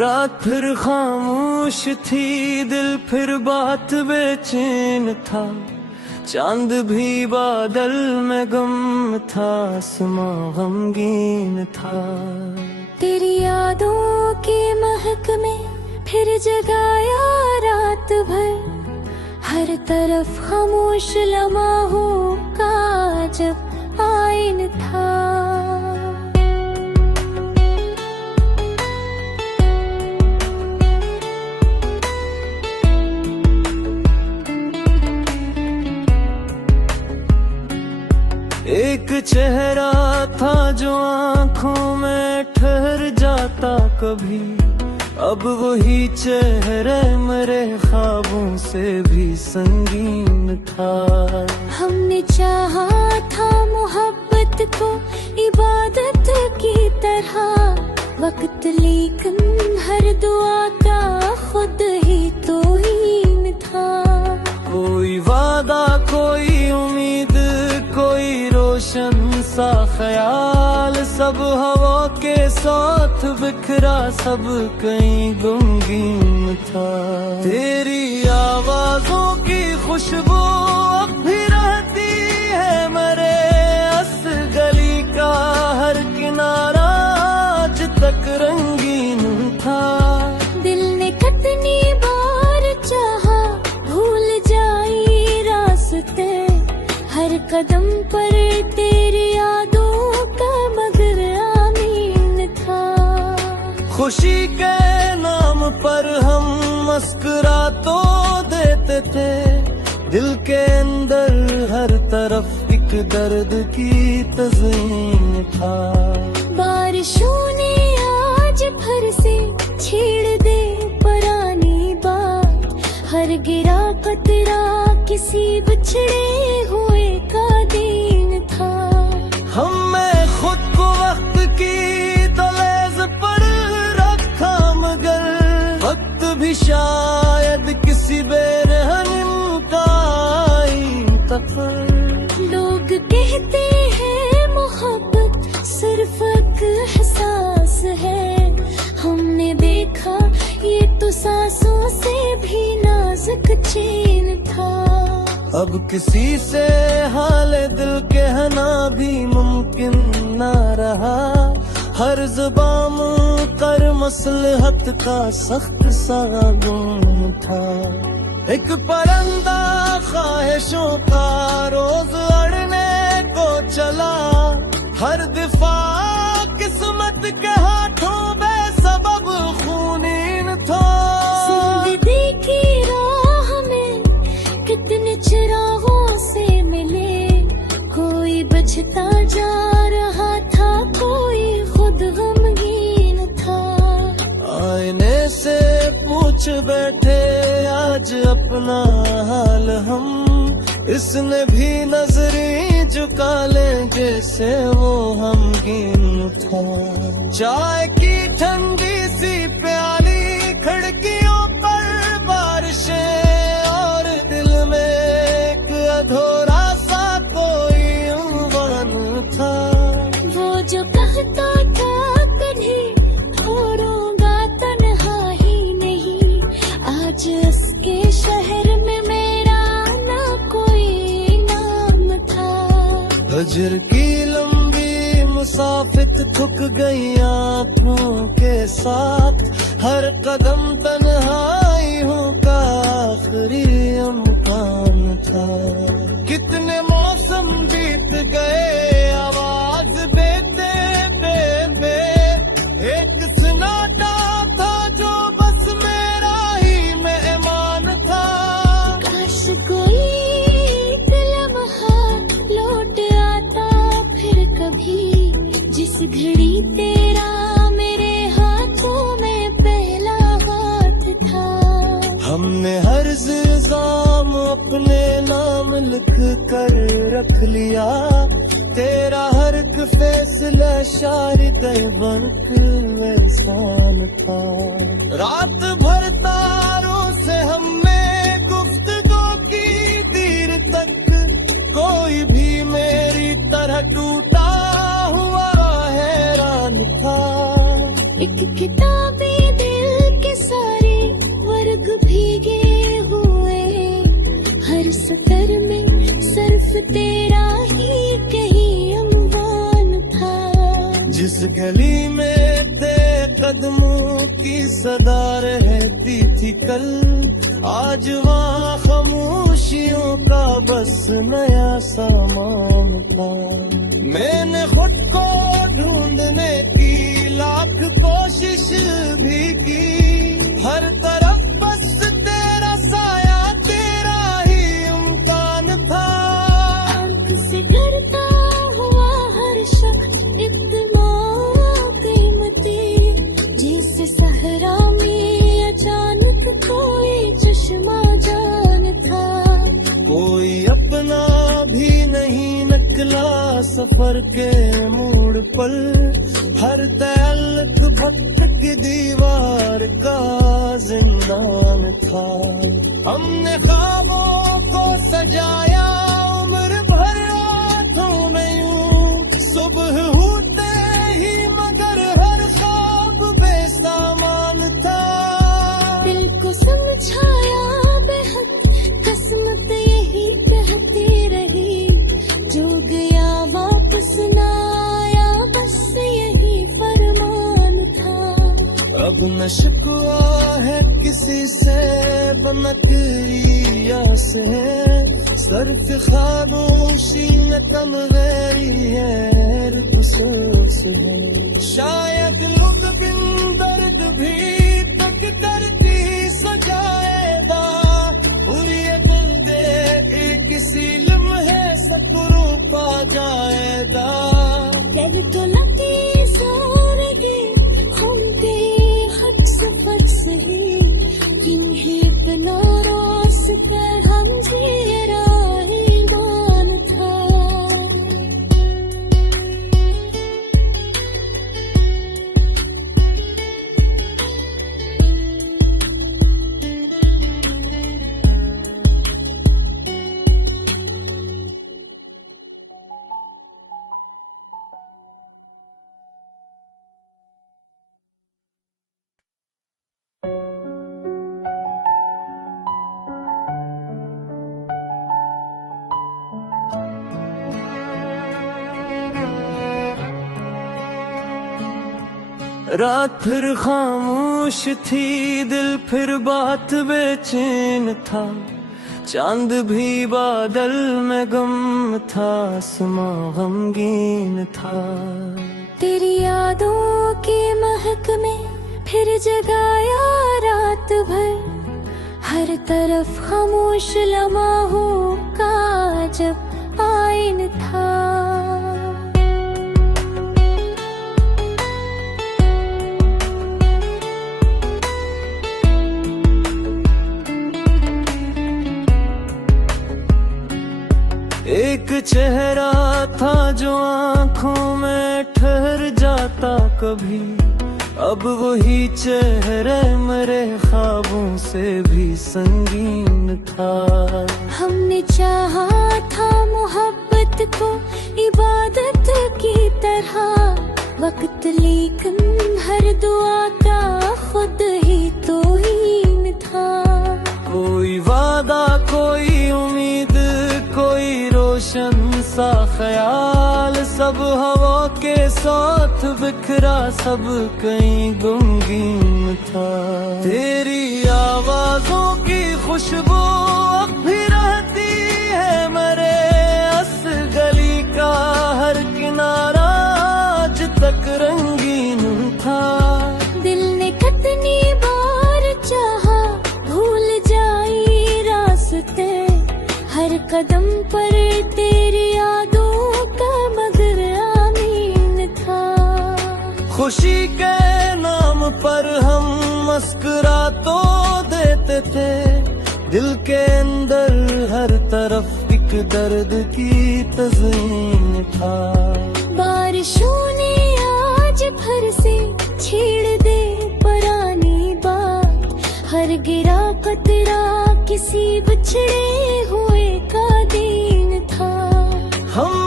रात फिर खामोश थी, दिल फिर बात बेचैन था। चांद भी बादल में गम था, आसमां गमगीन था। तेरी यादों की महक में फिर जगाया रात भर, हर तरफ खामोश लम्हों का जब आईन था। एक चेहरा था जो आंखों में ठहर जाता कभी, अब वही चेहरे मेरे ख्वाबों से भी संगीन था। हमने चाहा था मोहब्बत को इबादत की तरह, वक्त लेकिन हर दुआ का खुद ही तौहीन था। कोई वादा, कोई उम्मीद, कोई रोशन सा ख्याल, सब हवा के साथ बिखरा, सब कहीं गुमगीन था। तेरी आवाजों की खुशबू अब भी रहती है मेरे इस गली का हर किनारा, आज तक रंगीन था। दिल ने कितनी बार चाहा भूल जाई रास्ते, हर कदम पर तेरी यादों का मगर आमीन था। खुशी के नाम पर हम मुस्कुरा तो देते थे, दिल के अंदर हर तरफ एक दर्द की तज़ीन था। बारिशों ने आज फिर से छेड़ दे पुरानी बात, हर गिरा कतरा किसी बिछड़े हुए का दीन था। मैं खुद को वक्त की दलेज पर रखा, मगर वक्त भी शायद किसी बेरहम का तक। लोग कहते हैं मोहब्बत सिर्फ एक एहसास है, हमने देखा ये तो सांसों से भी नाजुक चैन था। अब किसी से हाल दिल कहना भी मुमकिन न रहा, हर ज़ुबान कर मसलहत का सख्त सा गुम था। एक परिंदा ख्वाहिशों का रोज अड़ने को चला, हर दिफा किस्मत के हाथों में सबब खूनीन था। जिंदगी की राह में कितने चिरागों से मिले, कोई बचता जा रहा था, कोई खुद गमगीन था। आईने से पूछ बैठे आज अपना हाल हम, इसने भी नजरें झुका ले जैसे वो हमगीन था। चाय की ठंडी सी प्याली, खिड़कियों पर बारिशें, और दिल में एक अधूरा सा कोई उम्मीद था। वो जो कहता था कभी छोड़ूंगा तन्हाई नहीं, आज उसके शहर में मेरा ना कोई नाम था। हजर की लंबी मुसाफिर थक गई आँखों के साथ, हर कदम तन्हाई हूँ का आखिरी अम्कान था। कितने मौसम बीत गए आवाज देते देते, एक सन्नाटा था जो बस मेरा ही मेहमान था। काश कोई लम्हा लौट आता फिर कभी, जिस घड़ी तेरा मेरे हाथों में पहला हाथ था। हमने हर इल्जाम अपने नाम लिख कर रख लिया, तेरा हर एक फैसला शायद एहसान था। रात भर तारों से हमने गुफ्तगू की देर तक, कोई भी मेरी तरह टूटा हुआ हैरान था। एक किताबी दिल कदमों की सदा रहती थी कल, आज वहाँ खामोशियों का बस नया सामान था। मैंने खुद को ढूंढने की लाख कोशिश भी की, हर तरफ बस तेरा साया तेरा ही इम्कान था। से डरता हुआ हर शख्स इतना कीमती, जिस सहरा में अचानक कोई चश्मा जान था। कोई अपना भी नहीं निकला सफर के मोड़ पर, हर तल्ख भक्त की दीवार का जिंदान था। हमने ख्वाबों को सजाया उम्र भर रातों में यूं, सुबह होते ही मगर हर ख्वाब बेसामान था। दिल को समझाया बेहद किस्मत यही कहती रही, जो गया वापस न आया बस यही फरमान था। अब न शिकवा है किसी से बनकरिया से, सिर्फ खामोशी में कम गैरी है अफसोस है। शायद लुक बिन दर्द भी तक दर्दी सजाएगा, पूरी दिल दे किसी लम्हे सकरू पा जाएगा। तो लगी सारे हम पे हद सफर सही, इन्हें इतना रोस कर हम तेरा ईमान था। रात फिर खामोश थी, दिल फिर बात बेचैन था। चांद भी बादल में गम था, आसमां गमगीन था। तेरी यादों की महक में फिर जगाया रात भर, हर तरफ खामोश लम्हों का जब आईन था। एक चेहरा था जो आंखों में ठहर जाता कभी, अब वही चेहरे मेरे ख्वाबों से भी संगीन था। हमने चाहा था मोहब्बत को इबादत की तरह, वक्त लेकिन हर दुआ का खुद ही तौहीन था। कोई वादा कोई उम्मीद कोई रोशन सा ख्याल, सब हवा के साथ बिखरा सब कहीं गुमगीन था। तेरी आवाजों की खुशबू अब भी रहती है मेरे, अस गली का हर किनारा आज तक रंगीन था। दिल ने कितनी बार चाहा भूल जाई रास्ते, हर कदम पर तेरी यादों का मगर आमीन था। खुशी के नाम पर हम मुस्कुरा तो देते थे, दिल के अंदर हर तरफ एक दर्द की तज़मीन था। बारिशों ने आज भर से छेड़ दे पुरानी बात, हर गिरा कतरा किसी बिछड़े हुए का दीन था।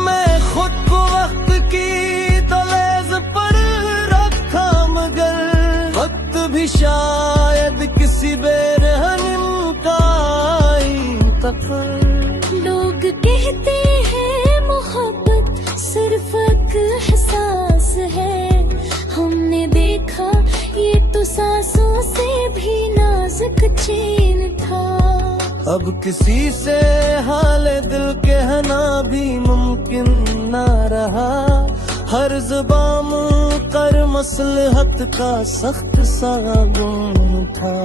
मैं खुद को वक्त की तलेज़ पर रखा, मगर वक्त भी शायद किसी बेरहम का तक। लोग कहते हैं मोहब्बत सिर्फ एक एहसास है, हमने देखा ये सांसों से भी नाजुक चैन था। अब किसी से हाल दिल कहना भी मुमकिन ना रहा। हर ज़ुबान कर मसलहत का सख्त सा गुण था।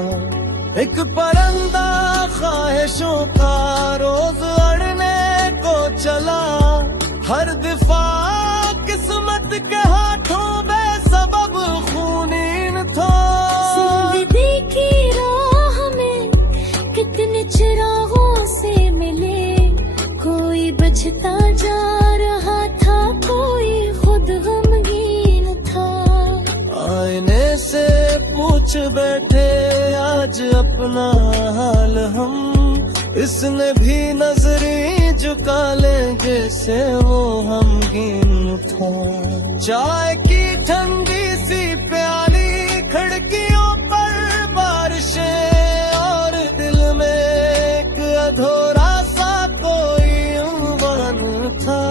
एक परिंदा ख्वाहिशों का रोज अड़ने को चला। हर दिफा किस्मत के हाथों बेसबब खूनीन था। जिंदगी की राह में कितने चिरागों से मिले, कोई बचता जा रहा था, कोई खुद गमगीन था। आईने से पूछ बैठे आज अपना हाल हम, इसने भी नजरें झुका ले जैसे वो हमगीन था। चाय की ठंडी सी प्याली, खिड़कियों पर बारिशें और दिल में एक अधूरा सा कोई उम्र था।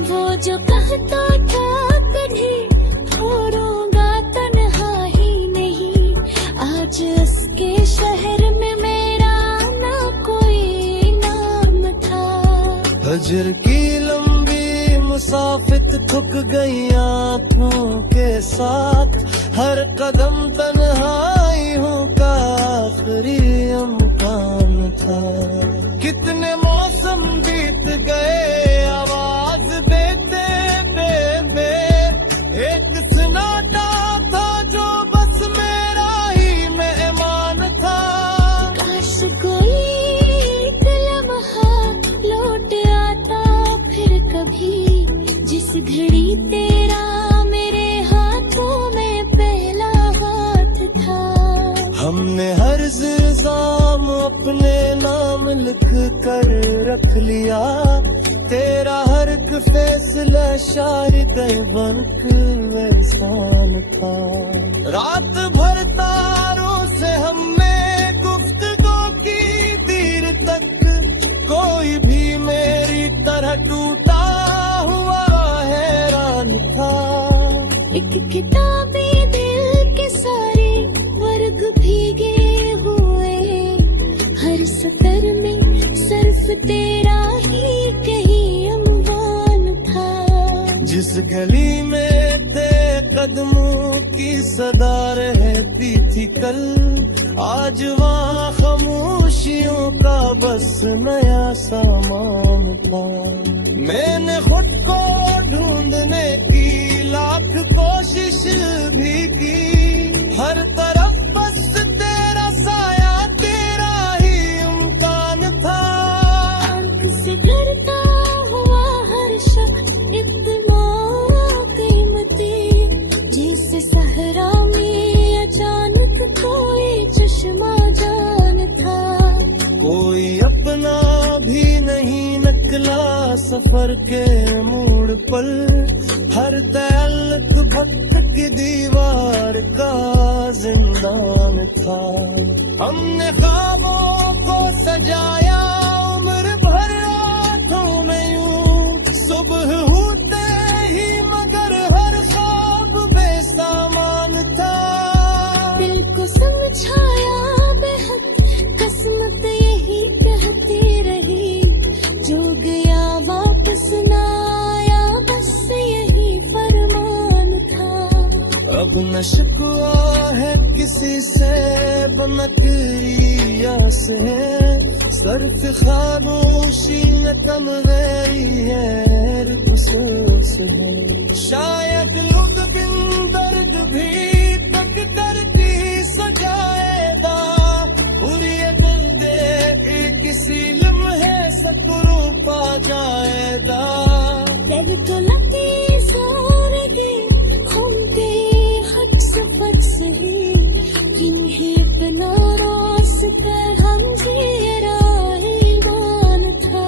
वो जो कहता था कभी छोड़ूंगा तन्हा ही नहीं, आज उसके शहर में मेरा ना कोई नाम था। हजर की लंबी मुसाफिर थक गई आँखों के साथ। हर कदम तन्हाइयों का आखिरी अमकान था। कितने मौसम बीत गए आवाज देते बेबे, एक सन्नाटा था जो बस मेरा ही मेहमान था। काश कोई एक लम्हा लौट आता फिर कभी, जिस घड़ी तेरा मेरे हाथों में पहला हाथ था। हमने हर इल्जाम अपने नाम लिख कर रख लिया। तेरा हर एक फैसला शायद बल्क एहसान था। रात भर तारों से हमने गुफ्तगू की देर तक, कोई भी मेरी तरह टूटा हुआ हैरान था। एक किताबी दिल के सारे वर्ग भीगे हुए, हर सतर में सिर्फ तेरा ही कहीं अम्बान था। जिस गली में तेरे कदमों की सदा रहती थी कल, आज वहाँ खामोशियों का बस नया सामान था। मैंने खुद को ढूंढने की लाख कोशिश भी की, हर तरफ बस तेरा साया तेरा ही इम्कान था। आँख से ढलता हुआ हर शख्स इतना कीमती, जिसे सहरा में अचानक कोई चश्मा जान था। कोई अपना भी नहीं निकला सफर के मोड़ पर, हर तअल्लुक भक्त की दीवार का जिंदान था। हमने ख्वाबों को सजाया उम्र भर आँखों में यूं, सुबह होते ही मगर हर ख्वाब बेसामान था। दिल को समझाया बेहद किस्मत यही कहती रही, जो गया वापस ना आया बस यही फरमान था। अब न शिकवा है किसी से बनकरिया से, सर्फ खामोशी न कम गई है रुखसत से। शायद लुत्फ बिन दर्द भी तक करती सजाएगा, पूरी गंगे किसी लम्हे सतरू पा जाएगा। लग तो लगी सारे दिन घूमते हद सफर से ही, इन्हें अपना रास्ता हम तेरा ईमान था।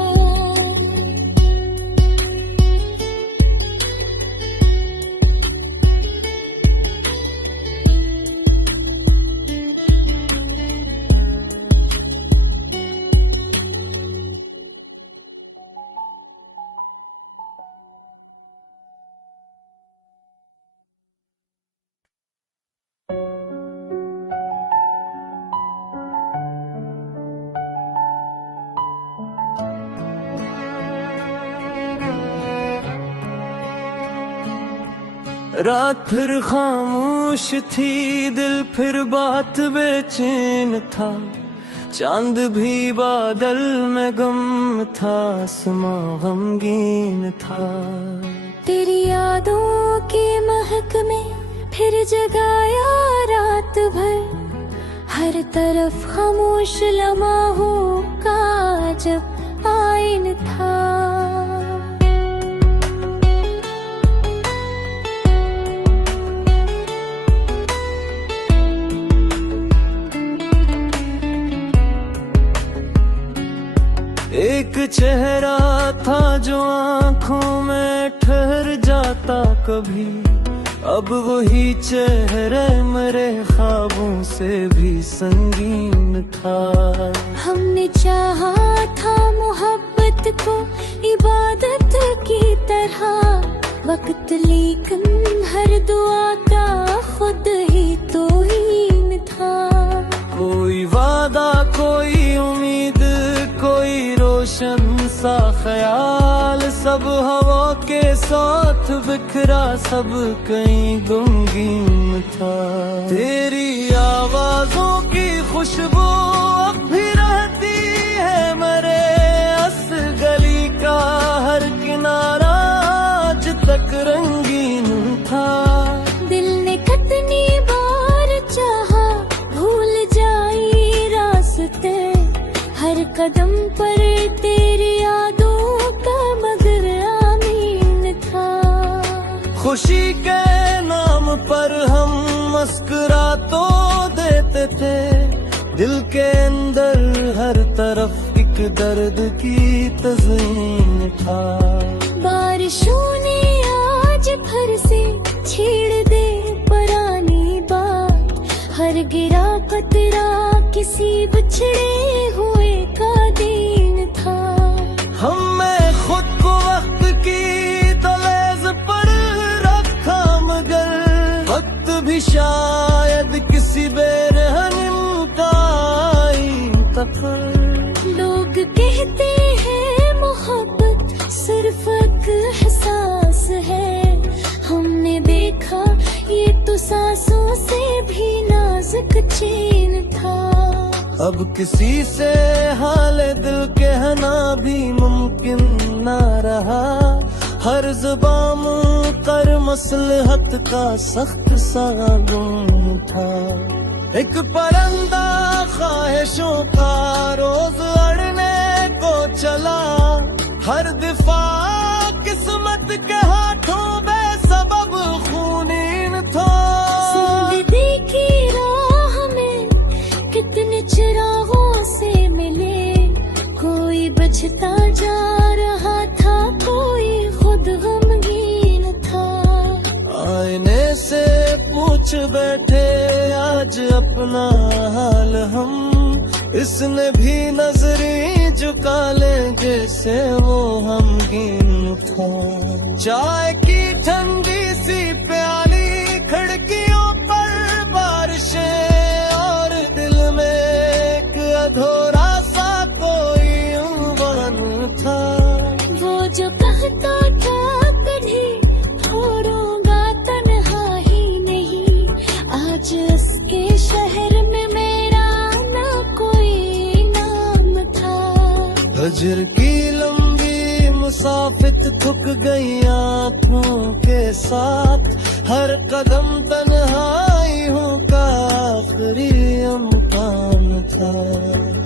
रात फिर खामोश थी, दिल फिर बात बेचैन था। चांद भी बादल में गम था, आसमां गमगीन था। तेरी यादों की महक में फिर जगाया रात भर, हर तरफ खामोश लम्हों का जब आईन था। एक चेहरा था जो आंखों में ठहर जाता कभी, अब वही चेहरे मेरे ख्वाबों से भी संगीन था। हमने चाहा था मोहब्बत को इबादत की तरह, वक्त लेकिन हर दुआ का खुद ही तौहीन था। कोई वादा, कोई उम्मीद, कोई रोशन सा ख्याल, सब हवा के साथ बिखरा, सब कहीं गुमगीन था। तेरी आवाजों की खुशबू अब भी रहती है मेरे, अस गली का हर किनारा आज तक रंगीन था। दिल ने कितनी बार चाहा भूल जाई रास्ते, हर कदम पर तेरी यादों का मगर आमीन था। खुशी के नाम पर हम मुस्कुरा तो देते थे, दिल के अंदर हर तरफ एक दर्द की तज़मीन था। बारिशों ने आज फिर से छेड़ दे पुरानी बात, हर गिरा कतरा किसी बिछड़े हुए का दीन था। मैं खुद को वक्त की तलेज़ पर रखा, मगर वक्त भी शायद किसी बेरहम का तक। लोग कहते हैं मोहब्बत सिर्फ एक एहसास है, हमने देखा ये तो सांसों से भी नाजुक चैन था। अब किसी से हाल दिल कहना भी मुमकिन ना रहा, हर ज़ुबान कर मसलहत का सख्त सा गुम था। एक परिंदा ख्वाहिशों का रोज अड़ने को चला, हर दिफा किस्मत के हाथों में सबब खूनीन था। जिंदगी की राह में कितने चिरागों से मिले, कोई बचता जा रहा था, कोई खुद गमगीन था। आईने से पूछ बैठे आज अपना हाल हम, इसने भी नजरें झुका ले जैसे वो हमगीन था। चाय की ठंडी सी प्याली, खिड़कियों पर बारिशें, और दिल में एक अधूरा सा कोई उम्मीद था। वो जो कहता था कभी छोड़ूंगा तन्हा ही नहीं, आज उसके शहर में मेरा ना कोई नाम था। हजर की लंबी मुसाफित थक गई आँखों के साथ, हर कदम तन्हाई हूँ का आखिरी अम्फान था।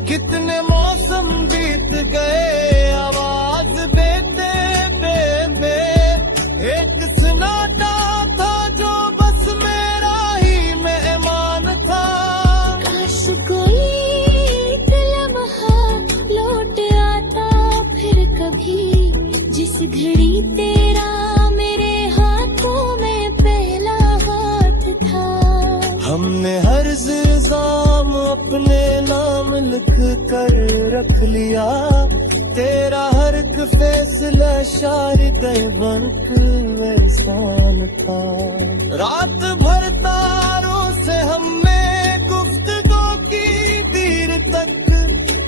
कितने मौसम बीत गए आवाज देते बेबे, एक सन्नाटा था जो बस मेरा ही मेहमान था। काश कोई लम्हा लौट आता फिर कभी, जिस घड़ी तेरा मेरे हाथों में पहला हाथ था। हमने हर इल्जाम अपने नाम लिख कर रख लिया, तेरा हर एक फैसला शारिद बनक एहसान था। रात भर तारों से हमने गुफ्तगू की देर तक,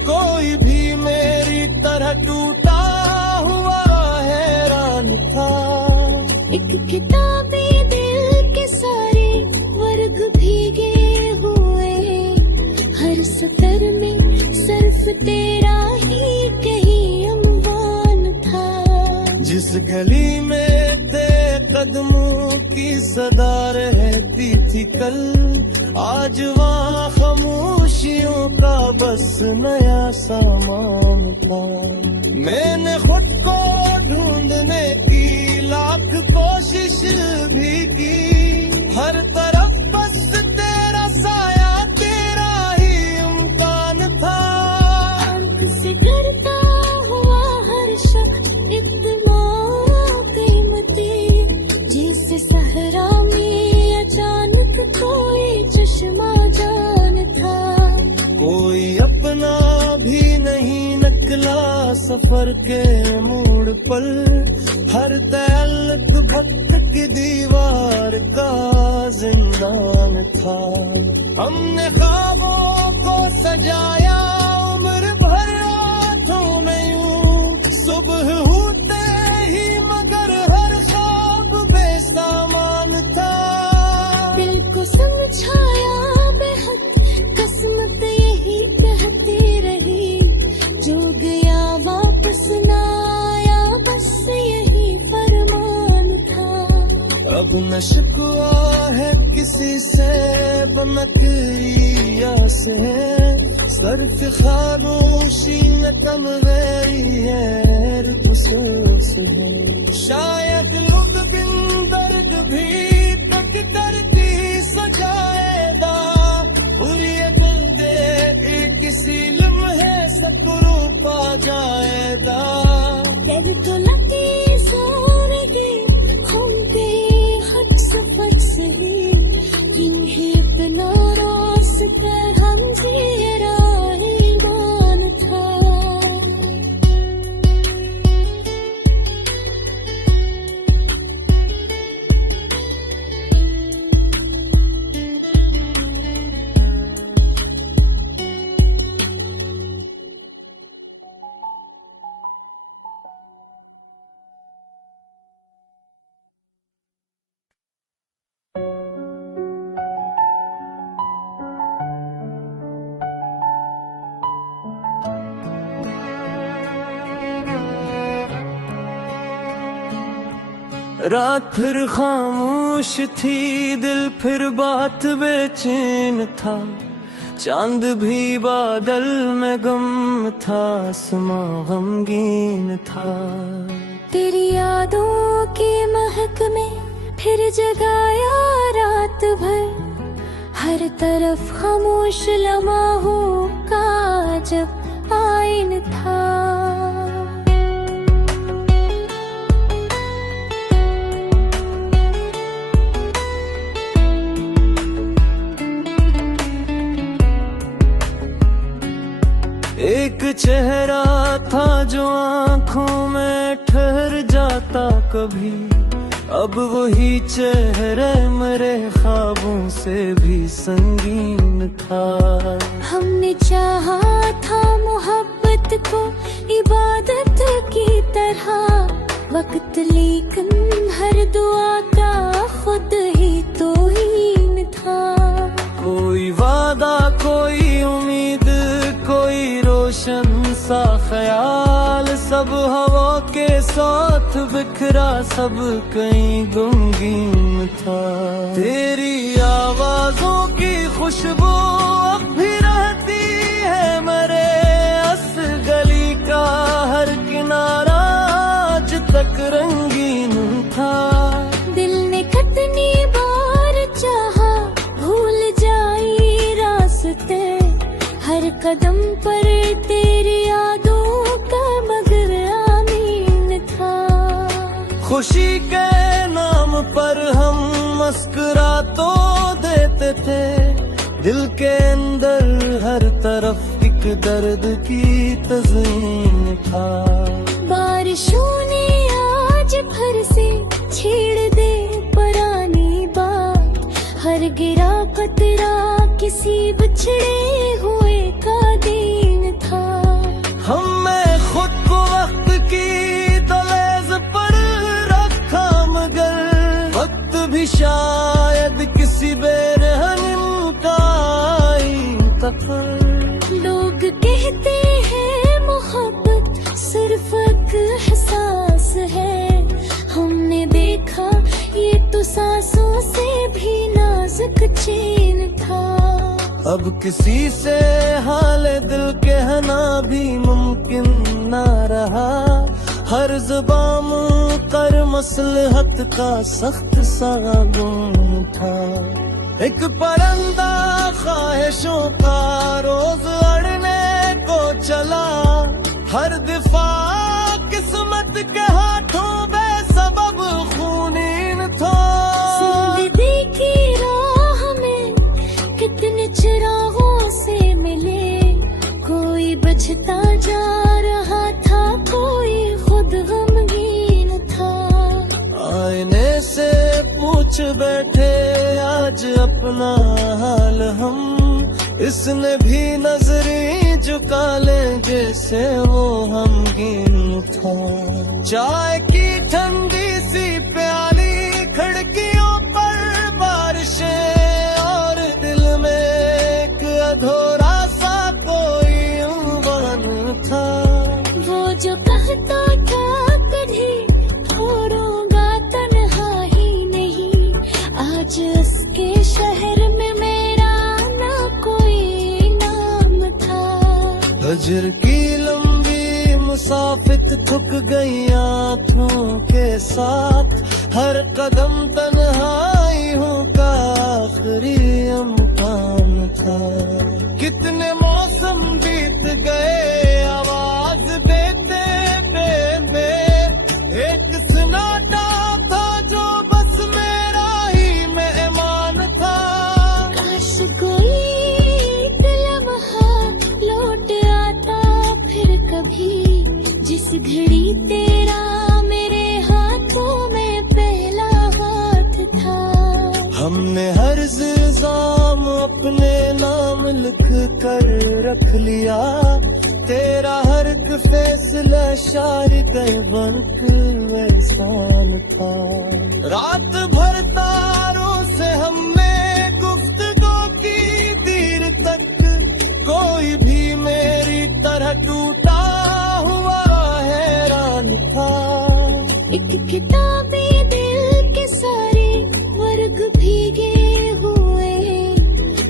कोई भी मेरी तरह टूटा हुआ हैरान था। एक किताबी दिल में सिर्फ तेरा ही कहीं अम्बान था। जिस गली में तेरे कदमों की सदा रहती थी कल, आज वहाँ खामोशियों का बस नया सामान था। मैंने खुद को ढूंढने की लाख कोशिश भी की, हर तरफ बस तेरा साया तेरा ही इम्कान था। आंख से करता हुआ हर शख्स इत्मीनान कीमती, जिस सहरा में अचानक कोई चश्मा जान था। कोई अपना भी नहीं निकला सफर के मोड़ पर, हर तअल्लुक भक्त की दीवार का जिंदान था। हमने ख्वाबों को सजाया उम्र भर आँखों में यूं, सुबह होते ही मगर हर ख्वाब बेसामान था। दिल को समझाया बेहद किस्मत यही कहती रही, जो गया वापस ना आया बस यही फरमान था। अब न शिकवा है किसी से बनकरिया से, सर्फ खामोशी न कम गई है खुसूस है। शायद लुक बिन दर्द भी तक करती सजाएगा, पूरी जल्दे किसी लम्हे सपरू पा जाएगा। जब तो लगी सोरेगी घूमते हद सफर से ही, इन्हें अपना रास्ता हम तेरा ईमान था। रात फिर खामोश थी, दिल फिर बात बेचैन था। चांद भी बादल में गम था, आसमां गमगीन था। तेरी यादों की महक में फिर जगाया रात भर, हर तरफ खामोश लम्हों का जब आईन था। एक चेहरा था जो आँखों में ठहर जाता कभी, अब वही चेहरे मेरे ख्वाबों से भी संगीन था। हमने चाहा था मोहब्बत को इबादत की तरह, वक्त लेकिन हर दुआ का खुद ही तौहीन था। कोई वादा कोई उम्मीद कोई रोशन सा ख्याल, सब हवा के साथ बिखरा सब कहीं गुमगीन था। तेरी आवाजों की खुशबू अब भी रहती है मेरे, अस गली का हर किनारा आज तक रंगीन था। दिल ने कितनी बार चाहा भूल जाई रास्ते, हर कदम पर तेरी यादों का मगर आमीन था। खुशी के नाम पर हम मुस्कुरा तो देते थे, दिल के अंदर हर तरफ एक दर्द की तज़मीन था। बारिशों ने आज फिर से छेड़ दे पुरानी बात, हर गिरा कतरा किसी बिछड़े हुए का दिन था। मैं खुद को वक्त की दलेज पर रखा, मगर वक्त भी शायद किसी बेरहम का आई तक। अब किसी से हाल दिल कहना भी मुमकिन ना रहा। हर ज़ुबान कर मसलहत का सख्त सा गुम था। एक परिंदा ख्वाहिशों का रोज अड़ने को चला। हर दिफा किस्मत के हाथों बेसबब खूनीन था। जिंदगी की राह में कितने चिरागों से मिले, कोई बचता जा रहा था, कोई खुद गमगीन था। आईने से पूछ बैठे आज अपना हाल हम, इसने भी नजरें झुका ले जैसे वो हमगीन था। चाय की ठंडी सी प्याली, खिड़कियों पर बारिशें और दिल में एक अधूरा सा कोई उम्र था। वो जो कहता था कभी छोड़ूंगा तन्हा ही नहीं, आज उसके शहर में मेरा ना कोई नाम था। हजर की लंबी मुसाफिर थक गई आँखों के साथ। हर कदम तन्हाइयों का आखिरी अम्फान था। कितने मौसम बीत गए आवाज देते बे एक सन्नाटा था जो बस मेरा ही मेहमान था। काश कोई लम्हा लौट आता फिर कभी, जिस घड़ी तेरा मेरे हाथों में पहला हाथ था। हमने हर इल्जाम अपने नाम लिख कर रख लिया। तेरा हर एक फैसला शायद बनक एहसान था। रात भर तारों से हमने गुफ्तगू की देर तक, कोई भी मेरी तरह टूटा हुआ हैरान था। एक किताबी दिल के सारे वर्ग भीगे हुए,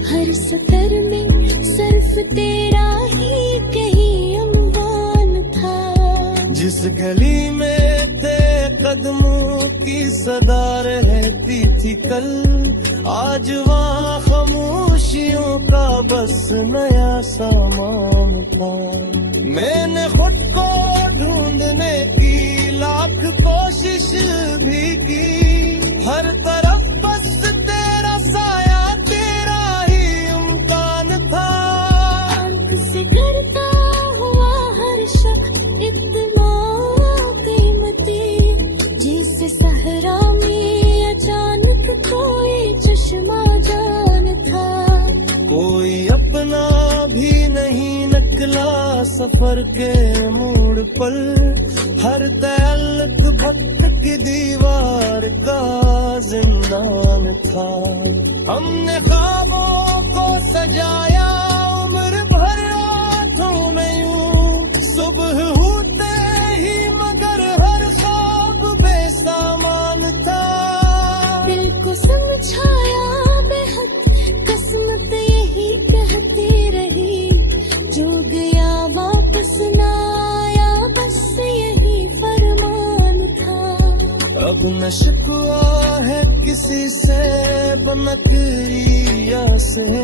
हर सतर में सिर्फ तेरा ही कहीं अम्बान था। जिस गली में थे कदमों की सदा रहती थी कल, आज वहाँ खामोशियों का बस नया सामान था। मैंने खुद को ढूंढने की लाख कोशिश भी की, हर तरफ बस तेरा साया तेरा ही इम्कान था। आँख से करता हुआ हर शख्स इतना कीमती, जिसे सहरा में अचानक कोई चश्मा जान था। कोई अपना भी नहीं निकला सफर के मोड़ पर, हर तअल्लुक भक्त की दीवार का जिंदान था। हमने ख्वाबों को सजाया उम्र भर आँखों में यूं, सुबह होते ही मगर हर ख्वाब बेसामान था। दिल को समझाया बेहद किस्मत यही कहती रही, जो गया वापस ना आया बस यही फरमान था। अब न शिकवा है किसी से बनकरिया से,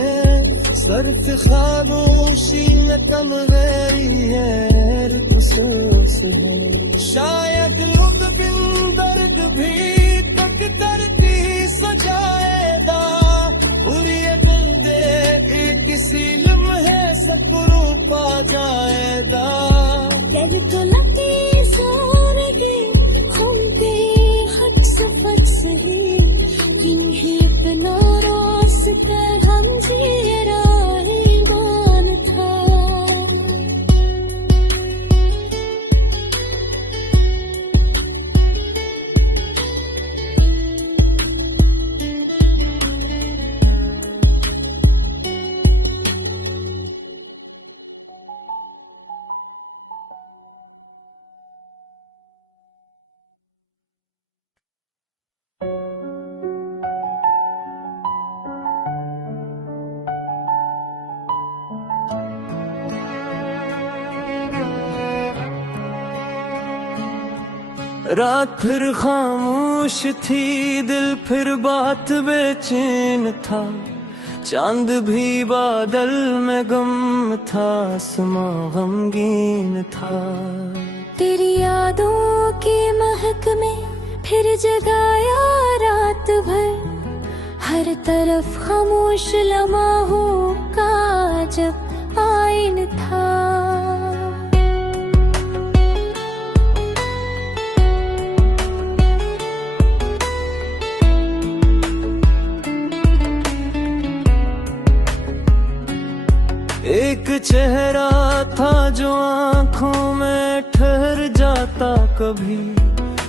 सर्फ खामोशी में कम गैरी है खुसूस है। शायद लुक बिन दर्द भी तक दर्दी सजाएगा, उरी दिल दे किसी लम्हे सकरू पा जाएगा। कल तो लगे सारे घूमते हद सफर सही, इन्हें अपना रास्ता हम जी राही मान था। रात फिर खामोश थी, दिल फिर बात बेचैन था। चांद भी बादल में गम था, आसमां गमगीन था। तेरी यादों की महक में फिर जगाया रात भर, हर तरफ खामोश लम्हों का जब आईन था। एक चेहरा था जो आंखों में ठहर जाता कभी,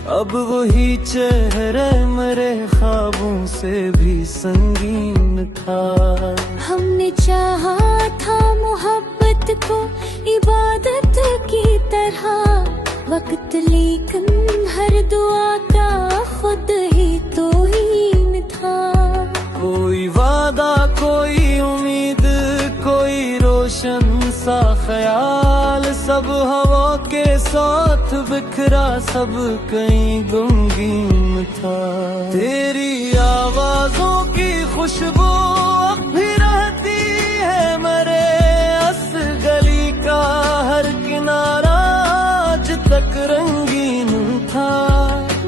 अब वही चेहरे मेरे ख्वाबों से भी संगीन था। हमने चाहा था मोहब्बत को इबादत की तरह, वक्त लेकिन हर दुआ का खुद ही तो हीन था। कोई वादा, कोई उम्मीद, कोई रोशन सा ख्याल, सब हवा के साथ बिखरा, सब कहीं गुमगीन था। तेरी आवाजों की खुशबू अब भी रहती है मेरे, अस गली का हर किनारा आज तक रंगीन था।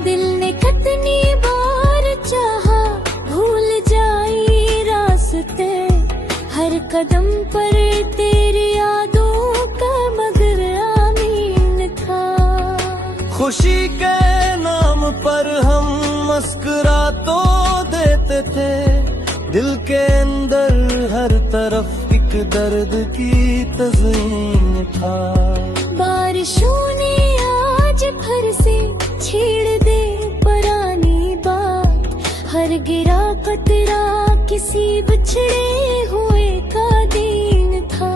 दिल ने कितनी बार चाहा भूल जाई रास्ते, हर कदम पर तेरी यादों का मगर आमीन था। खुशी के नाम पर हम मुस्कुरा तो देते थे, दिल के अंदर हर तरफ एक दर्द की तज़मीन था। बारिशों ने आज फिर से छेड़ दे पुरानी बात, हर गिरा कतरा किसी बिछड़े हुए का दीन था।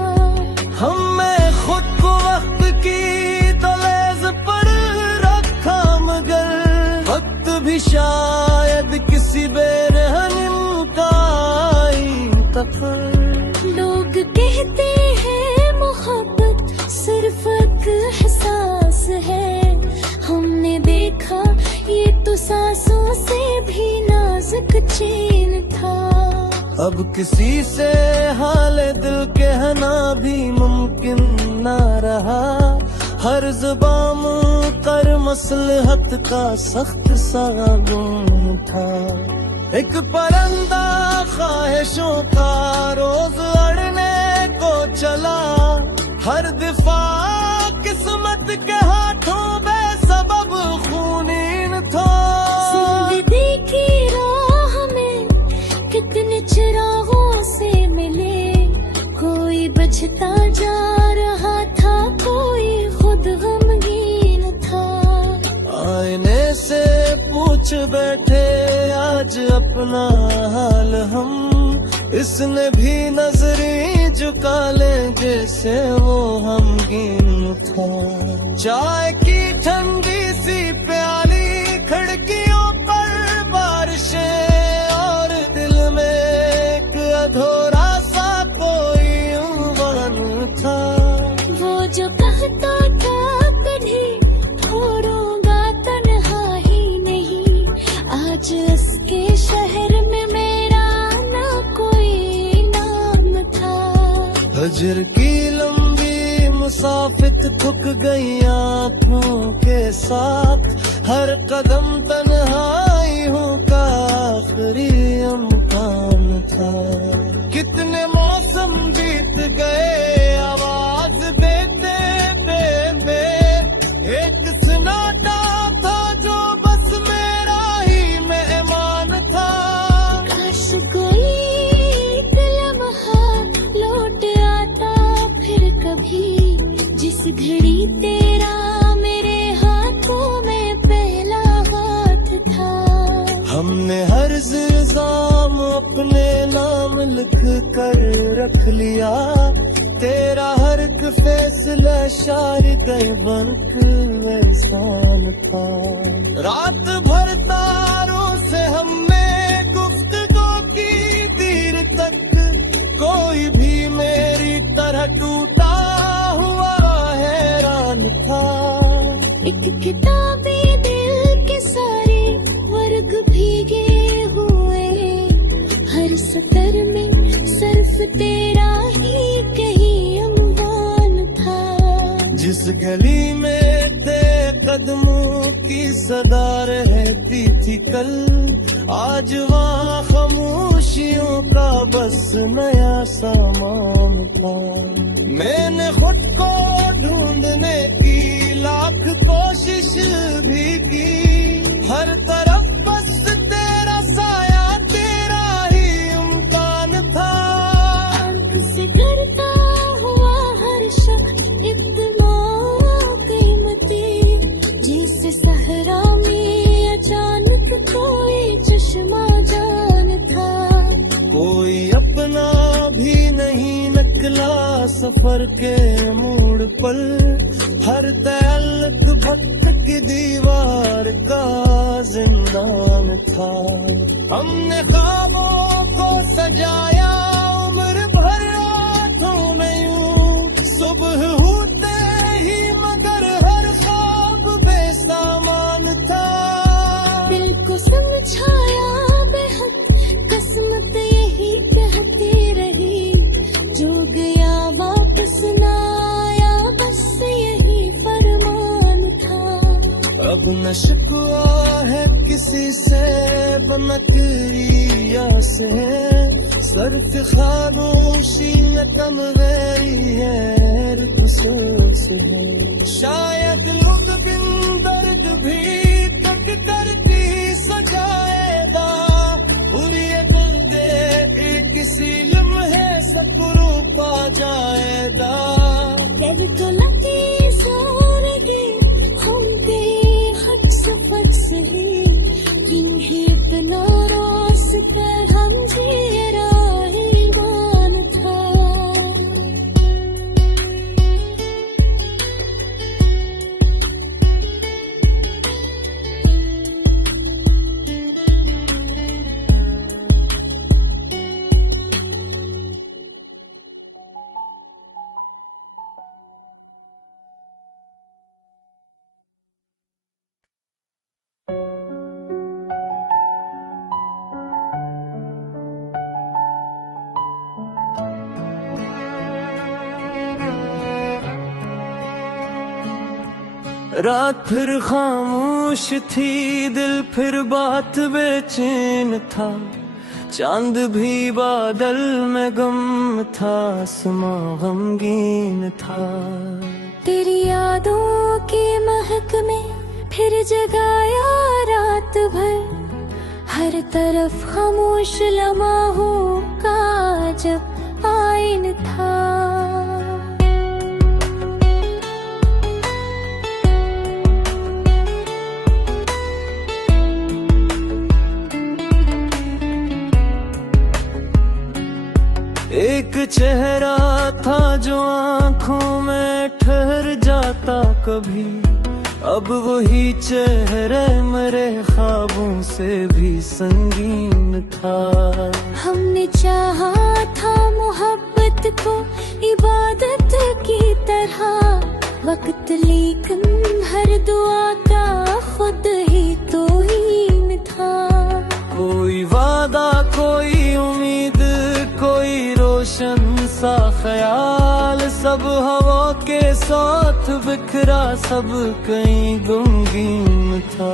हमने खुद को वक्त की तलेज़ पर रखा, मगर वक्त भी शायद किसी बेरहम का तक। लोग कहते हैं मोहब्बत सिर्फ एक एहसास है, हमने देखा ये तो सांसों से भी नाजुक चैन था। अब किसी से हाल दिल कहना भी मुमकिन ना रहा, हर ज़ुबान कर मसलहत का सख्त सा गुम था। एक परिंदा ख्वाहिशों का रोज अड़ने को चला, हर दिफा किस्मत के हाथों बेसबब खूनीन था। जिंदगी की राह में कितने चिरागों से मिले, कोई बचता जा रहा था, कोई खुद गमगीन था। आईने से पूछ बैठे आज अपना हाल हम, इसने भी नजरें झुका ले जैसे वो हमगीन था। चाय की ठंडी सी प्याली, खिड़कियों पर बारिशें, और दिल में एक अधूरा सा कोई उम्र था। वो जो कहता था कभी छोड़ूंगा तन्हाई नहीं, आज उसके शहर में मेरा ना कोई नाम था। हजर की लंबी मुसाफिर थक गई आँखों के साथ, हर कदम तन्हाई हूँ का आखिरी अम्कान था। कितने मौसम बीत गए आवाज देते बेबे, एक सन्नाटा था जो बस मेरा ही मेहमान था। काश कोई लम्हा लौट आता फिर कभी, जिस घड़ी तेरा मेरे हाथों में पहला हाथ था। हमने हर इल्जाम अपने नाम लिख कर रख लिया, तेरा हर एक फैसला शायद बनक एहसान था। रात भर तारों से हमने गुफ्तगू की देर तक, कोई भी मेरी तरह टूटा हुआ हैरान था। एक किताबी दिल तेरा ही कहीं अनजान था। जिस गली में तेरे कदमों की सदा रहती थी कल, आज वहाँ खामोशियों का बस नया सामान था। मैंने खुद को ढूंढने की लाख कोशिश भी की, हर तरफ बस तेरा साया, तेरा ही इम्कान था। से करता हुआ हर शख्स इतना कीमती, जिस सहरा में अचानक कोई चश्मा जान था। कोई अपना भी नहीं निकला सफर के मोड़ पर, हर तअल्लुक भक्त की दीवार का जिंदान था। हमने ख्वाबों को सजाया उम्र भर रातों में यूं, सुबह होते ही मगर हर ख्वाब बेसामान था। दिल को समझाया बेहद किस्मत यही कहती रही, जो गया वापस ना आया बस यही फरमान था। अब न शिकवा है किसी से बनकरिया से, सर्फ खामोशी न कम गैरी है से। शायद लुक बिन दर्द भी कट करती सजाएगा, बुरी गंगे किसी लम्हे सकरू पा जाएगा। तो लगी सारे होंगे हर सफर सही, जिन्हें इतना रोस कर हम जीरा ईमान था। रात फिर खामोश थी, दिल फिर बात बेचैन था। चांद भी बादल में गम था, आसमां गमगीन था। तेरी यादों की महक में फिर जगाया रात भर, हर तरफ खामोश लम्हों का जब आईन था। एक चेहरा था जो आंखों में ठहर जाता कभी, अब वही चेहरे मेरे ख्वाबों से भी संगीन था। हमने चाहा था मोहब्बत को इबादत की तरह, वक्त लेकिन हर दुआ का खुद ही तौहीन था। कोई वादा, कोई उम्मीद, कोई रोशन सा ख्याल, सब हवा के साथ बिखरा, सब कहीं गुमगीन था।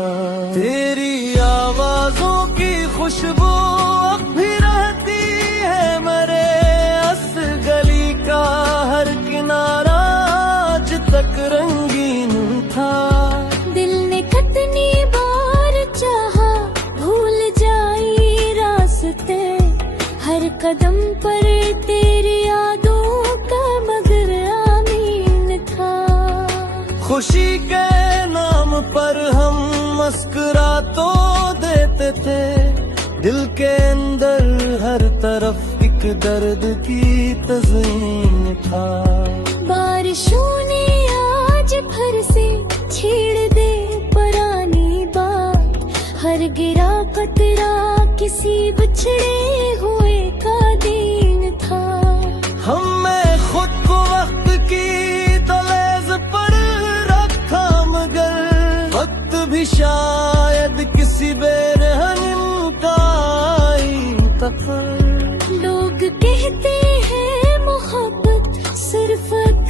तेरी आवाजों की खुशबू अब भी रहती है मेरे, अस गली का हर किनारा आज तक रंगीन था। दिल ने कितनी बार चाहा भूल जाई रास्ते, हर कदम पर तेरी यादों का मगर आमीन था। खुशी के नाम पर हम मुस्कुरा तो देते थे, दिल के अंदर हर तरफ एक दर्द की तज़ीन था। बारिशों ने आज फिर से छेड़ दे पुरानी बात, हर गिरा कतरा किसी बिछड़े हुए का दीन था। मैं खुद को वक्त की दलेज पर रखा, मगर वक्त भी शायद किसी बेरहम का इंतकाल। लोग कहते हैं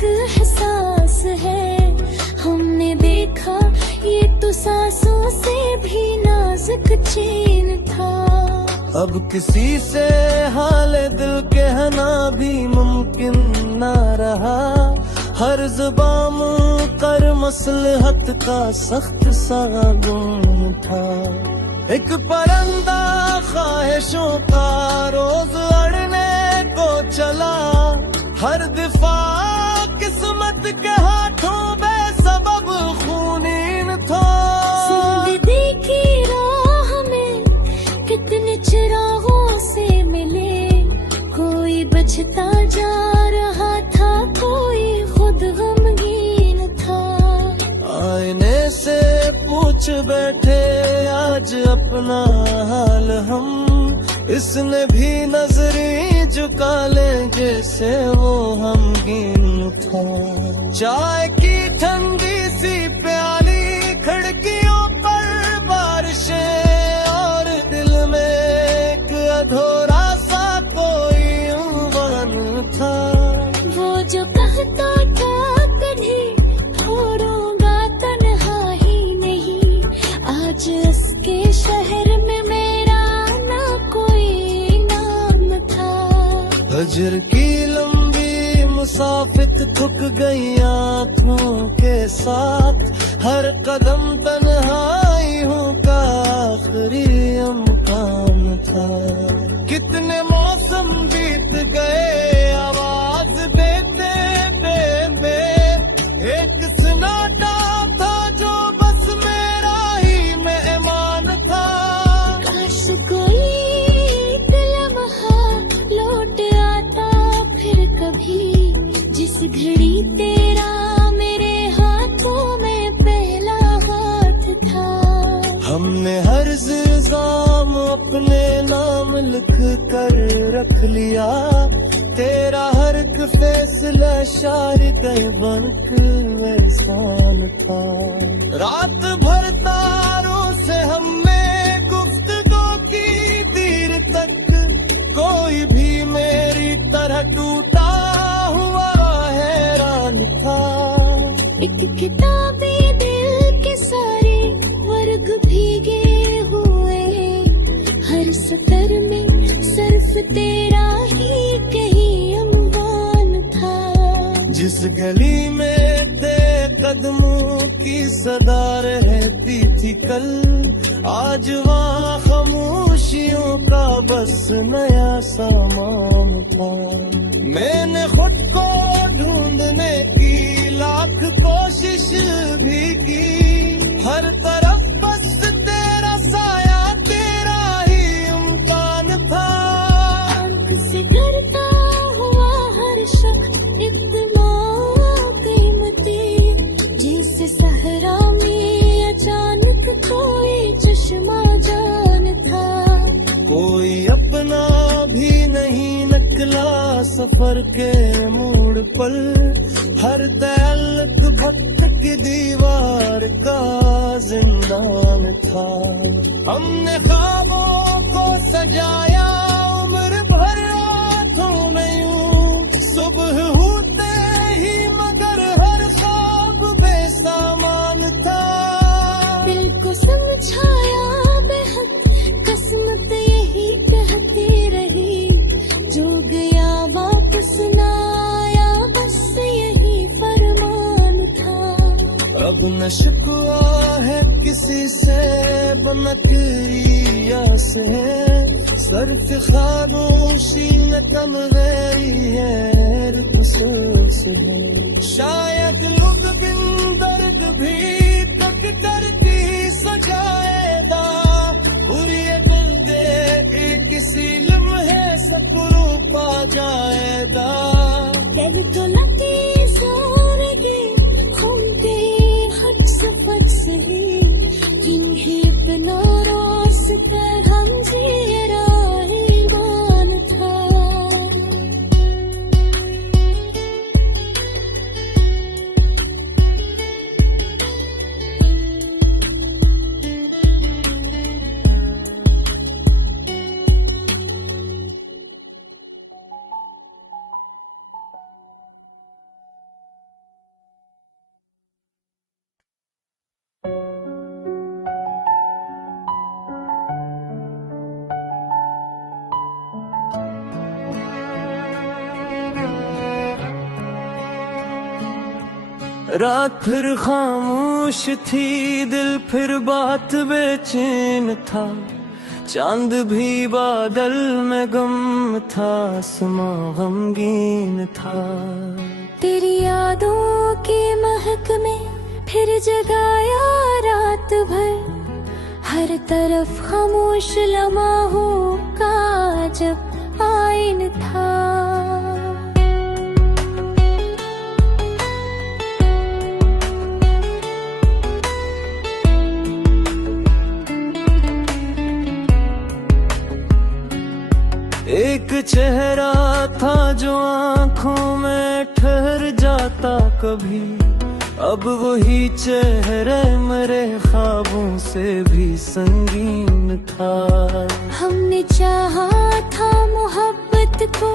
एक एहसास है, हमने देखा ये तो सांसों से भी नाजुक चैन था। अब किसी से हाल दिल कहना भी मुमकिन ना रहा, हर जुबान कर मसलहत का सख्त सा गुम था। एक परिंदा ख्वाहिशों का रोज अड़ने को चला, हर दिफा किस्मत के हाथों बेसबब खूनीन था। जिंदगी की राह में कितने चिरागों से मिले, कोई बचता जा रहा था, कोई खुद गमगीन था। आईने से पूछ बैठे आज अपना हाल हम, इसने भी नजरें झुका ले जैसे वो हमगीन था। चाय की ठंडी सी प्याली, खिड़कियों पर बारिशें, और दिल में एक अधूरा सा कोई उम्र था। वो जो कहता था कभी छोड़ूंगा तन्हा ही नहीं, आज उसके शहर में मेरा ना कोई नाम था। हजर की लंबी मुसाफिर थक गई आँखों के साथ, हर कदम तन्हाई हूँ का आखिरी अमकान था। कितने मौसम बीत गए आवाज देते बे, एक सन्नाटा था जो बस मेरा ही मेहमान था। काश कोई लम्हा लौट आता फिर कभी, जिस घड़ी तेरा मेरे हाथों में पहला हाथ था। हमने हर इल्जाम अपने नाम लिख कर रख लिया, तेरा हर एक फैसला शायद बनक एहसान था। रात भर तारों से हमने गुफ्तगू की देर तक, कोई भी मेरी तरह टूटा हुआ हैरान था। एक किताबी दिल के सारे वर्ग भीगे हुए, हर सतर में सिर्फ तेरा ही कहीं अम्बान था। जिस गली में तेरे कदमों की सदा रहती थी कल, आज वहाँ खामोशियों का बस नया सामान था। मैंने खुद को ढूंढने की लाख कोशिश भी की, हर तरफ बस तेरा साया तेरा ही इम्कान था। आँख से गिरता हुआ हर शख्स इतना कीमती, जिसे सहरा में अचानक कोई चश्मा जान था। कोई अपना भी नहीं निकला सफर के मोड़ पर, हर तअल्लुक भक्त की दीवार का जिंदान था। हमने ख्वाबों को सजाया उम्र भर आँखों में यूं, सुबह होते ही मगर हर ख्वाब बेसामान था। दिल को समझाया बेहद किस्मत यही कहती रही, जो गया वापस ना आया बस यही फरमान था। अब न शिकवा है किसी से बनकरी आस है, सर्फ खामोशी में कम गई है अफसोस है। शायद लुक बिन दर्द भी तक करती सजाएगा, बुरी बंदे किसी लम्हे सपनों पा जाएगा। तो लगी सारे घूमते हट सफर सही, जिन्हें अपना रास्ता हम जी राही मान था। रात फिर खामोश थी, दिल फिर बात बेचैन था। चांद भी बादल में गम था, आसमां गमगीन था। तेरी यादों की महक में फिर जगाया रात भर, हर तरफ खामोश लम्हों का जब आईन था। एक चेहरा था जो आंखों में ठहर जाता कभी, अब वही चेहरे मेरे ख्वाबों से भी संगीन था। हमने चाहा था मोहब्बत को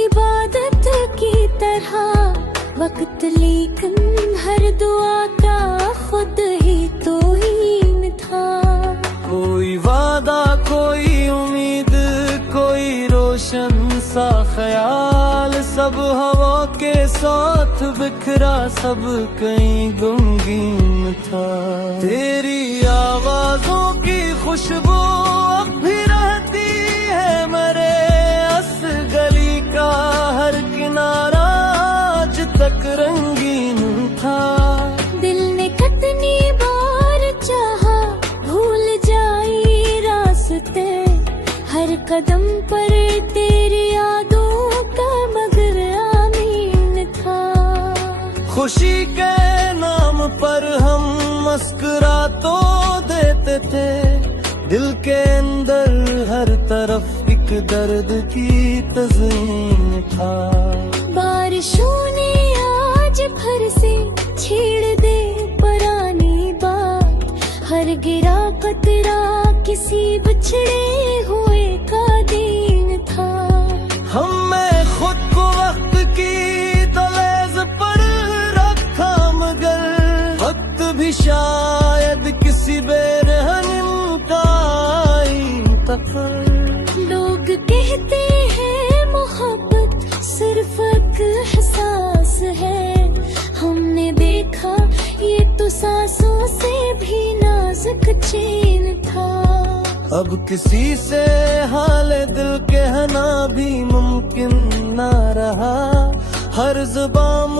इबादत की तरह, वक्त लेकिन हर दुआ का खुद ही तौहीन था। कोई वादा, कोई उम्मीद, कोई रोशन सा ख्याल, सब हवा के साथ बिखरा, सब कहीं गुमगीन था। तेरी आवाजों की खुशबू अब भी रहती है मेरे अस गली का हर किनारा, आज तक रंगीन था। दिल ने कितनी बार चाहा भूल जाई रास्ते, हर कदम पर तेरी यादों का मगर आमीन था। खुशी के नाम पर हम मुस्कुरा तो देते थे, दिल के अंदर हर तरफ एक दर्द की तज़मीन था। बारिशों ने आज फिर से छेड़ दे पुरानी बात, हर गिरा कतरा किसी बिछड़े हुए का दीन था। मैं खुद को वक्त की दलेज पर रखा, मगर वक्त भी शायद किसी बेरहम का तक। लोग कहते हैं मोहब्बत सिर्फ एक एहसास है, हमने देखा ये तो सांसों से भी नाजुक चैन था। अब किसी से हाल दिल कहना भी मुमकिन ना रहा, हर ज़ुबान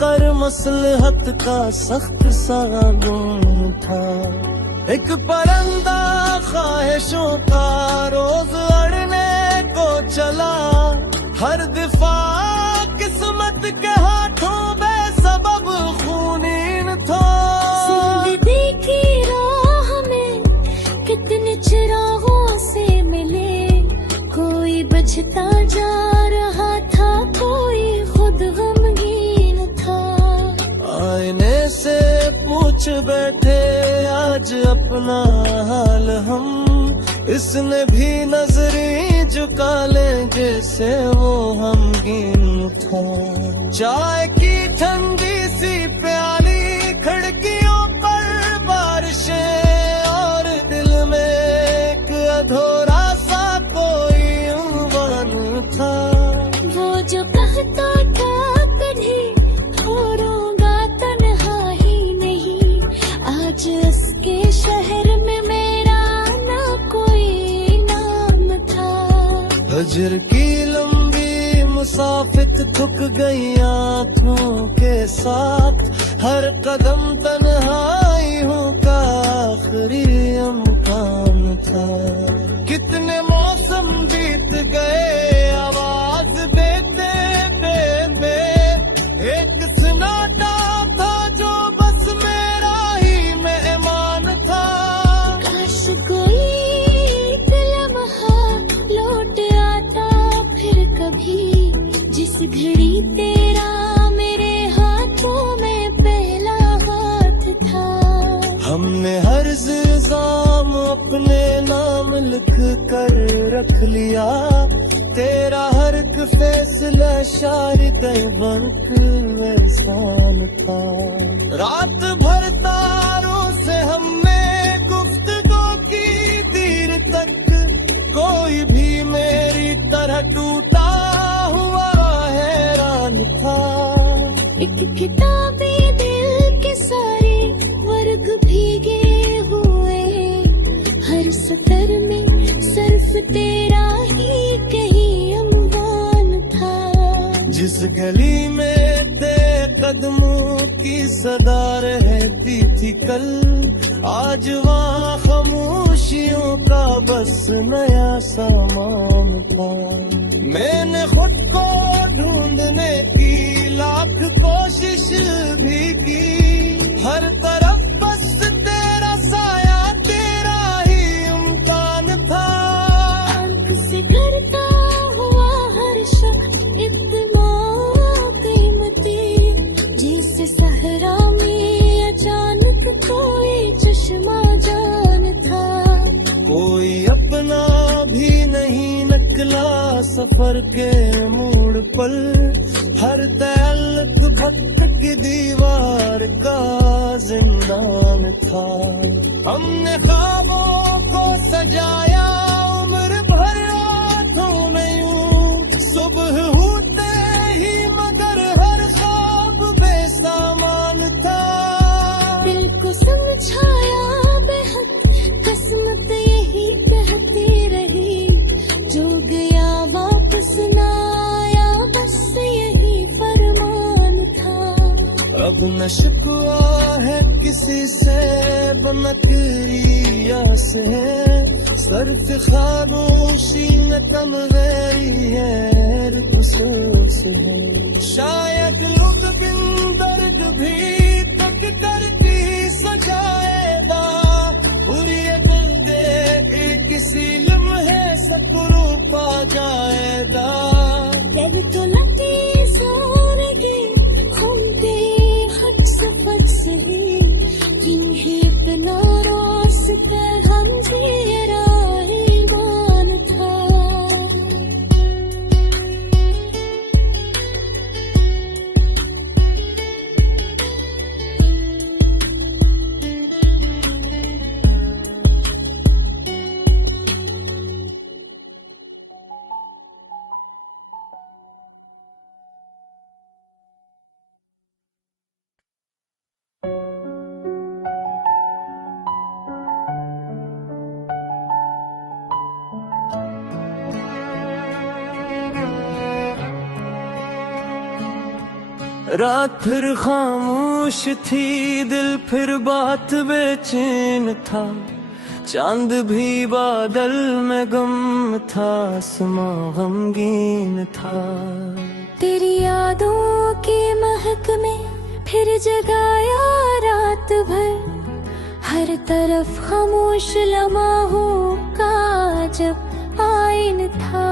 कर मसलहत का सख्त सा गुम था। एक परिंदा ख्वाहिशों का रोज अड़ने को चला, हर दिफा किस्मत के हाथों बेसबब खूनीन था। जिंदगी की राह में कितने चिरागों से मिले, कोई बचता जा रहा था, कोई खुद गमगीन था। आईने से पूछ बैठे आज अपना हाल हम, इसने भी नजरें झुका ले जैसे वो हमगीन था। चाय की ठंडी सी प्याली, खिड़कियों पर बारिशें, और दिल में एक अधूरा सा कोई उम्मीद था। वो जो कहता था कभी छोड़ूंगा तन्हा ही नहीं, आज उसके शहर में मेरा ना कोई नाम था। हजर की लंबी मुसाफिर थक गई आँखों के साथ, हर कदम तन्हाई हूँ का आखिरी अमकान था। कितने मौसम बीत गए आवाज देते देते, एक सन्नाटा था जो बस मेरा ही मेहमान था। काश कोई लम्हा लौट आता फिर कभी, जिस घड़ी तेरा मेरे हाथों में पहला हाथ था। हमने हर इल्जाम अपने नाम लिख कर रख लिया, तेरा हर एक फैसला शायद बनक एहसान था। रात भर तारों से हमने गुफ्तगू की देर तक, कोई भी मेरी तरह टूटा हुआ हैरान था। एक किताबी दिल तेरा ही कहीं अनजान था। जिस गली में तेरे कदमों की सदा रहती थी कल, आज वहाँ खामोशियों का बस नया सामान था। मैंने खुद को ढूंढने की लाख कोशिश भी की, हर तरफ बस तेरा साया, तेरा ही इम्कान था। आँख से करता हुआ हर शख्स इत्तिबा कीमती, जिसे सहरा में अचानक कोई चश्मा जान था। कोई अपना भी नहीं निकला सफर के मोड़ पर, हर तअल्लुक खत की दीवार का जिंदान था। हमने ख्वाबों को सजाया उम्र भर रातों में यूं, सुबह होते ही मगर हर ख्वाब बेसामान था। दिल को समझाया बेहद किस्मत यही कहती रही, जो गया वापस ना आया बस यही फरमान था। अब न शिकवा है किसी से बनकरी आस है, सर्फ खामोशी न कम गैरी है खुसूस है। शायद लुक बिन दर्द भी तक करती सजाएगा, बुरी दिल दे किसी लम्हे सकरू पा जाएगा। जब तो लगी सोरेगी घूमते हट सफर सही, जिन्हें इतना रास्ते हम तेरा ईमान था। रात फिर खामोश थी, दिल फिर बात बेचैन था। चांद भी बादल में गम था, आसमां गमगीन था। तेरी यादों की महक में फिर जगाया रात भर, हर तरफ खामोश लम्हों का जब आईन था।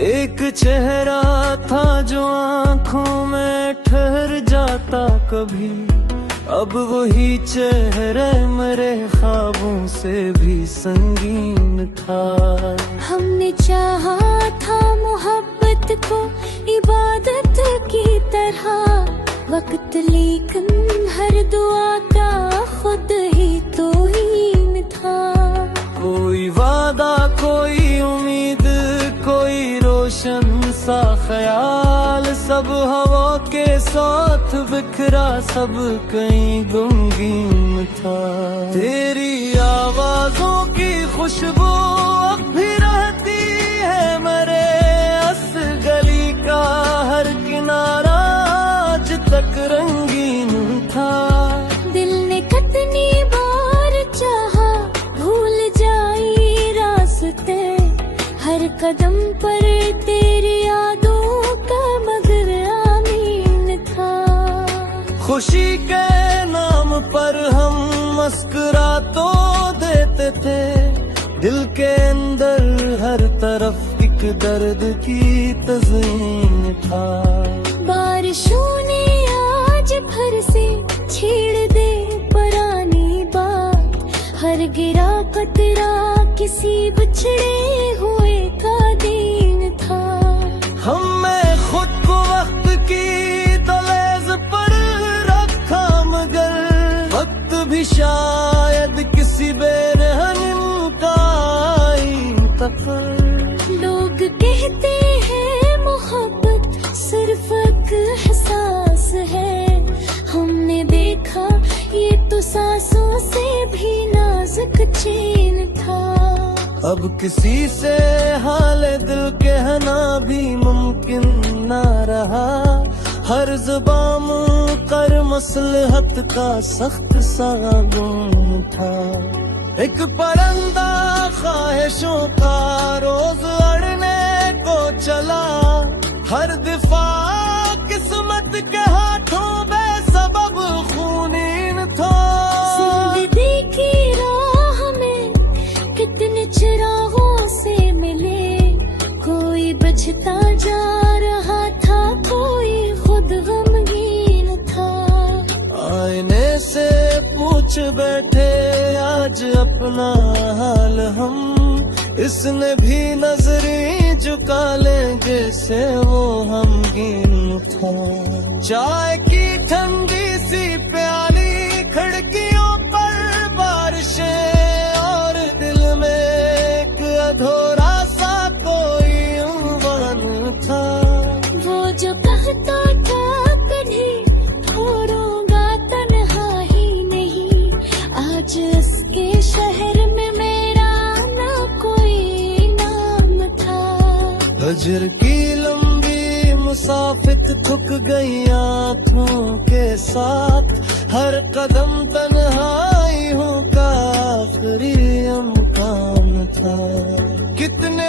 एक चेहरा था जो आंखों में ठहर जाता कभी, अब वही चेहरा मेरे ख्वाबों से भी संगीन था। हमने चाहा था मोहब्बत को इबादत की तरह, वक्त लेकिन हर दुआ का खुद ही तौहीन था। कोई वादा कोई उम्मीद कोई रोशन सा ख्याल, सब हवा के साथ बिखरा, सब कहीं गुमगीन था। तेरी आवाजों की खुशबू अब भी रहती है मेरे, अस गली का हर किनारा आज तक रंगीन था। दिल ने कितनी बार चाहा भूल जाई रास्ते, हर कदम पर तेरी यादों का मगर आमीन था। खुशी के नाम पर हम मुस्कुरा तो देते थे, दिल के अंदर हर तरफ एक दर्द की तज़मीन था। बारिशों ने आज भर से छेड़ दे पुरानी बात, हर गिरा कतरा किसी बिछड़े हुए का दीन था। मैं खुद को वक्त की दहलीज पर रखा, मगर वक्त भी शायद किसी बेरहम का आईन तक। लोग कहते हैं सांसों से भी नाजुक चैन था। अब किसी से हाल दिल कहना भी मुमकिन ना रहा, हर ज़ुबान कर मसलहत का सख्त सा गुम था। एक परिंदा ख्वाहिशों का रोज अड़ने को चला, हर दिफा किस्मत के हाथों बेसबब खूनीन था। जिंदगी की राह में कितने चिरागों से मिले, कोई बचता जा रहा था, कोई खुद गमगीन था। आईने से पूछ बैठे आज अपना हाल हम, इसने भी नजरें झुका लेंगे से वो हमगीन था। चाय की ठंडी सी प्याली, खिड़कियों पर बारिशें और दिल में एक अधूरा सा कोई उम्र था। वो जो कहता था कभी छोड़ूंगा तन्हा ही नहीं, आज उसके शहर में मेरा ना कोई नाम था। हजर की लंबी मुसाफिर थक गई आँखों के साथ, हर कदम तन्हा